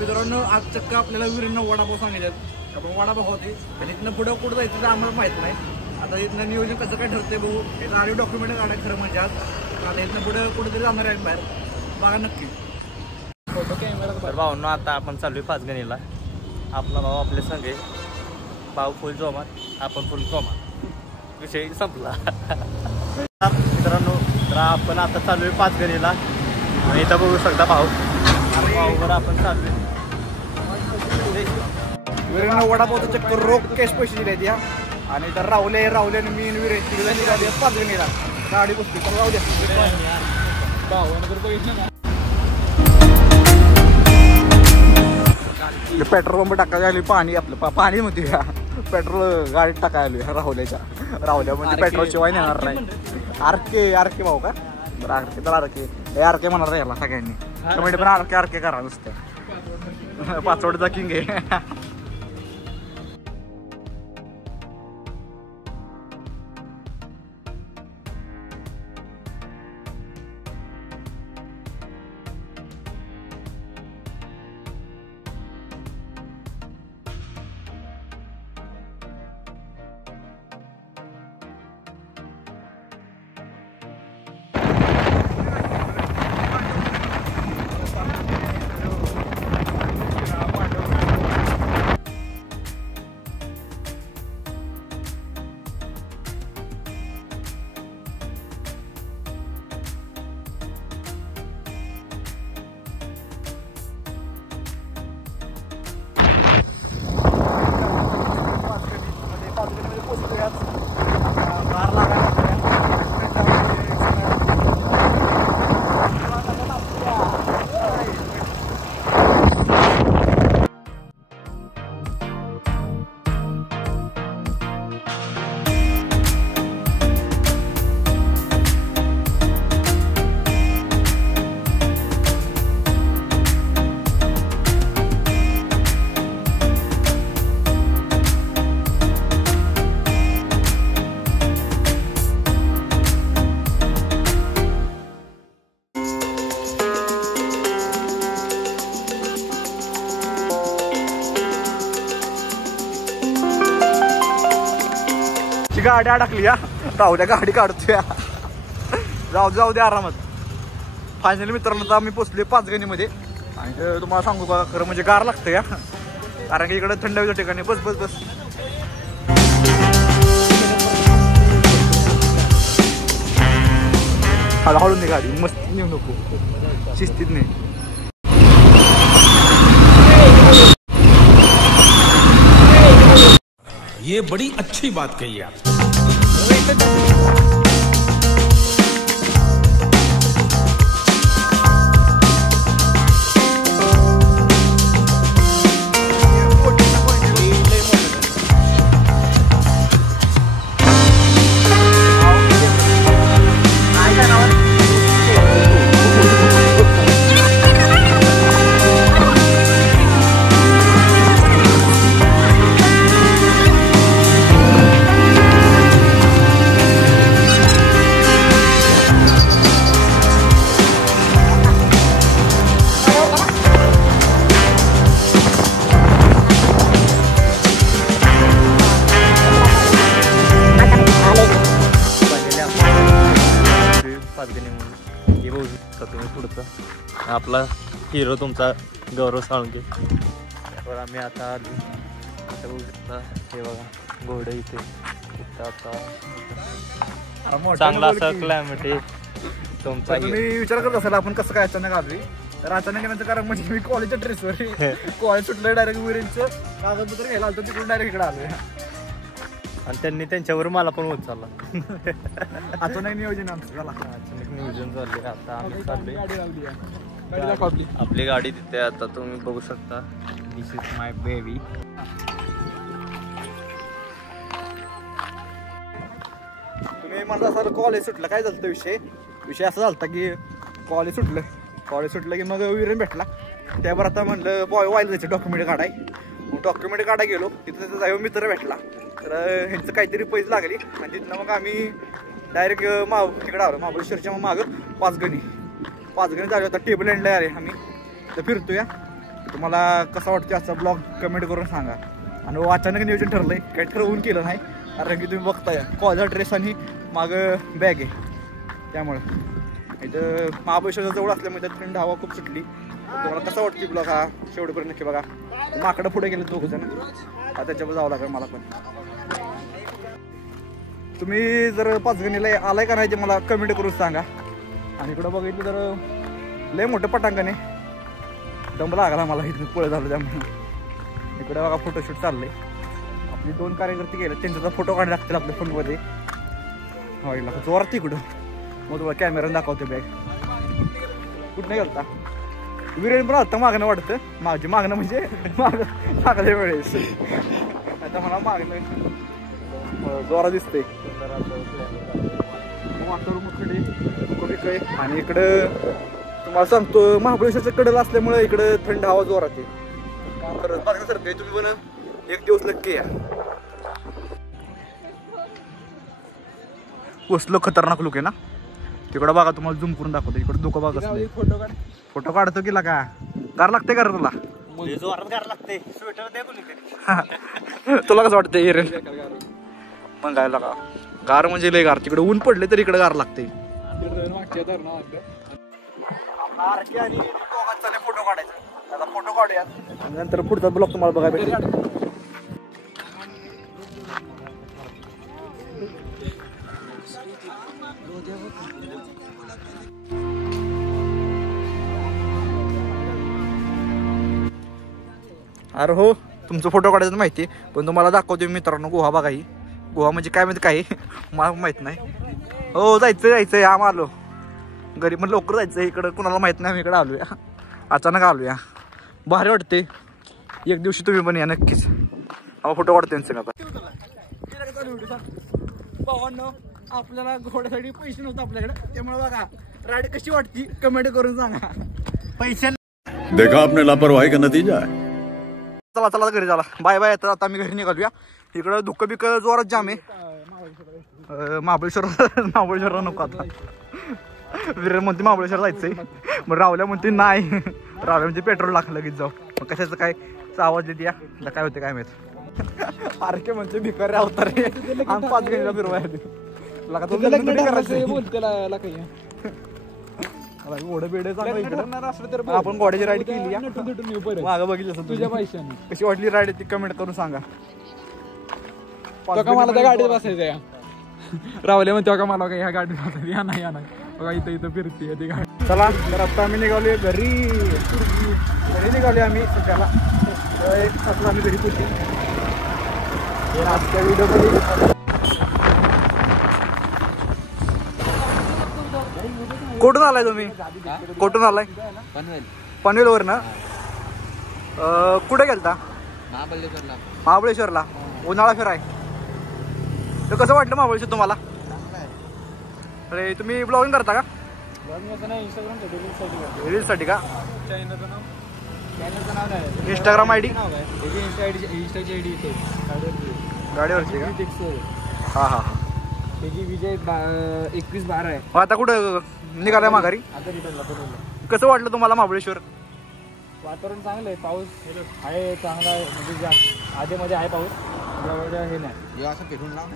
मित्रांनो आज चक्क आपल्याला विरींना वडापाव सांगितलं आपण वडापाव होते आणि इथनं पुढं कुठं जायचं तर आम्हाला माहित नाही आता इथनं नियोजन कसं काय ठरते बघू इथं आधी डॉक्युमेंट काढायचं खरं म्हणजे आज आता इथनं पुढं कुठेतरी जाणार आहे बाहेर बघा नक्की फोटो कॅमेरा तर भाऊंनो आता आपण चालू पाचगणीला आपला भाऊ आपले संगे भाऊ फुल जोमात आपण फुल जोमात विषय संपला मित्रांनो तर आपण आता चालू आहे पाचगणीला आणि इथं बघू शकता भाऊ आणि भाऊवर आपण चालू आहे विरींना वडापावचं चक्क रोख कॅश पैसे दिले द्या आणि तर रावले मी विरे तिघे पाचगणीला गाडी बसली तर राहू द्या पेट्रोल पंप टाकायला आली पाणी आपलं पाणी म्हणते का पेट्रोल गाडीत टाकायला आली राहुल्या म्हणजे पेट्रोल शिवाय नेणार नाही आरके भाऊ का बरं आरके तर आरके म्हणणार याला सगळ्यांनी कमेंट पण आरके करा नुसतं पाचवडचा किंग आहे गाडी अडकली या राहू द्या गाडी काढतोय जाऊ द्या आरामात फायनली मित्रांनो आता आम्ही पोचले पाचगणीमध्ये आणि तुम्हाला सांगू का खरं म्हणजे गार लागतं या कारण की इकडे थंड हवेच्या ठिकाणी बस हळूहळू नाही गाडी मस्त नेऊ नको शिस्तीत नाही ये बड़ी अच्छी बात कही आप आपला हिरो तुमचा गौरव साळुंके त्यावर आम्ही आता आलो बघू शकता हे बघा घोडं इथे आता चांगला असं क्लायमेट आहे तुमचा तुम्ही विचार करत असाल आपण कसं काय अचानक आलोय तर अचानक येण्याचं कारण म्हणजे मी कॉलेजच्या ड्रेसवर कॉलेज सुटलं डायरेक्ट विरींचं कागदपत्र घ्यायला आलो तिकडून डायरेक्ट इकडे आलोय आणि त्यांनी त्यांच्यावर मला पण होत चालला अचानक नियोजन आमचं झाला अचानक नियोजन झाले आता आम्ही चाललोय आपली गाडी तिथे आता तुम्ही बघू शकता दिस इज माय बेबी तुम्ही म्हणता असाल कॉलेज सुटलं काय झालं विषय असा झाला की कॉलेज सुटलं की मग विरण भेटला त्यावर आता म्हणलं व्हायला जायचं डॉक्युमेंट काढाय गेलो तिथं त्याचा मित्र भेटला तर ह्यांचं काहीतरी पैसे लागली आणि तिथनं मग आम्ही डायरेक्ट तिकडे आलो महाबळेश्वरच्या मागं पाचगणी झाले होता टेबल एंडला आले आम्ही तर फिरतोया तुम्हाला कसा वाटतो आजचा ब्लॉग कमेंट करून सांगा. आणि अचानक नियोजन ठरलंय, काही ठरवून केलं नाही, कारण की तुम्ही बघताय कॉलर ड्रेस आणि मागं बॅग आहे. त्यामुळं इथं महाबळेश्वरच्या जवळ असल्यामुळे त्यात थंड हवा खूप सुटली. तुम्हाला कसा वाटतो ब्लॉग हा शेवटपर्यंत नक्की बघा. माकडं पुढे गेले 2 जण, आता त्याच्यावर जावं लागेल मला पण. तुम्ही जर पाचगणीला आलाय का नाही ते मला कमेंट करून सांगा. आणि इकडं बघितलं तर लय मोठं पटांगण आहे, दम लागला मला इथून पळ झालं. त्यामुळे इकडे बघा फोटोशूट चाललंय. आपली 2 कार्यकर्ते गेले, त्यांचा फोटो काढायला लागतील आपल्या फोनमध्ये. हो लागला जोरात तिकडं. मग तुम्हाला कॅमेरा दाखवतो. बॅग कुठं नाही गेलता विरेन पण आता मागणं वाटतं. माझी मागणं म्हणजे मागल्या वेळेस आता मला मागणं जोरात दिसतंय. वातावरण आणि इकडं तुम्हाला सांगतो महाबळेश्वरच्या कडेला असल्यामुळे इकडं थंड हवा जोरात आहे. तर बघण्यासारखं आहे. तुम्ही पण एक दिवस नक्की या. कसलं खतरनाक लुक आहे ना. तिकडं बघा, तुम्हाला झूम करून दाखवतो. इकडं धोका बघा. फोटो काढतो की लागा गार लागते का तुला? तुला कसं वाटतं हिरे? मग काय लागा गार म्हणजे लय गार. तिकडे ऊन पडले तर इकडे गार लागते. फोटो काढायचा, फोटो काढूया नंतर पुढचा ब्लॉग तुम्हाला बघायला भेटेल. अरे हो, तुमचं फोटो काढायचं माहिती, पण तुम्हाला दाखवतो मित्रांनो. गुहा बघा, ही गुहा म्हणजे काय माहिती काय मला माहित नाही. हो जायचंय आम आलो घरी, पण लवकर जायचं. इकडं कुणाला माहित नाही, आम्ही इकडे आलोया, अचानक आलोया. भारी वाटते. एक दिवशी तुम्ही पण या नक्कीच. फोटो काढतो त्यांचं. आता भावांनो, आपल्याला घोड्यासाठी पैसे नव्हते आपल्याकडे, त्यामुळे बघा राईड कशी वाटती कमेंट करून सांगा. पैसे देखा आपने लापरवाही का नतीजा है. चला घरी झाला. Bye bye. तर आता आम्ही घरी निघालूया. इकडं धुकं बिकं जोरात जाम आहे. महाबळेश्वर नको आता. विरेन म्हणते महाबळेश्वर जायचंय, मग रावल्या म्हणते नाही. रावल्या म्हणजे पेट्रोल लागलं लगेच जाऊ. मग कशाचं काय आवाज देते या काय होते काय माहित. आरके म्हणते भिकारी अवतार रे, 5 गणीला फिरवाय घोडं बेडे चांगलं. आपण घोड्याची राईड केली, मागं बघितलं तुझ्या पैशाने. कशी वाटली राईड ती कमेंट करून सांगा. मला त्या गाडीत बसायचं. रावले म्हणते का मला ह्या गाडीत बसायचं. या नाही बघा इथं फिरते ती गाडी. चला तर आता आम्ही निघालोय घरी निघालोय आम्ही सध्याला. आम्ही घरी पोहोचली. आजच्या व्हिडिओमध्ये कुठून आलाय तुम्ही? कुठून आलाय? पनवेलवर ना. कुठे गेलता? महाबळेश्वरला. उन्हाळा फिराय. तर कसं वाटलं महाबळेश्वर तुम्हाला? अरे तुम्ही ब्लॉगिंग करता का? रील्ससाठी का? इंस्टाग्राम आयडी गाडीवरची का? हा हा. त्याची विजय 21-12 आहे. आता कुठं निघालाय माघारी? कसं वाटलं तुम्हाला महाबळेश्वर? वातावरण चांगलं आहे. पाऊस आहे चांगला आहे, म्हणजे आधीमध्ये आहे पाऊस. हे नाही असं फिरून लाव.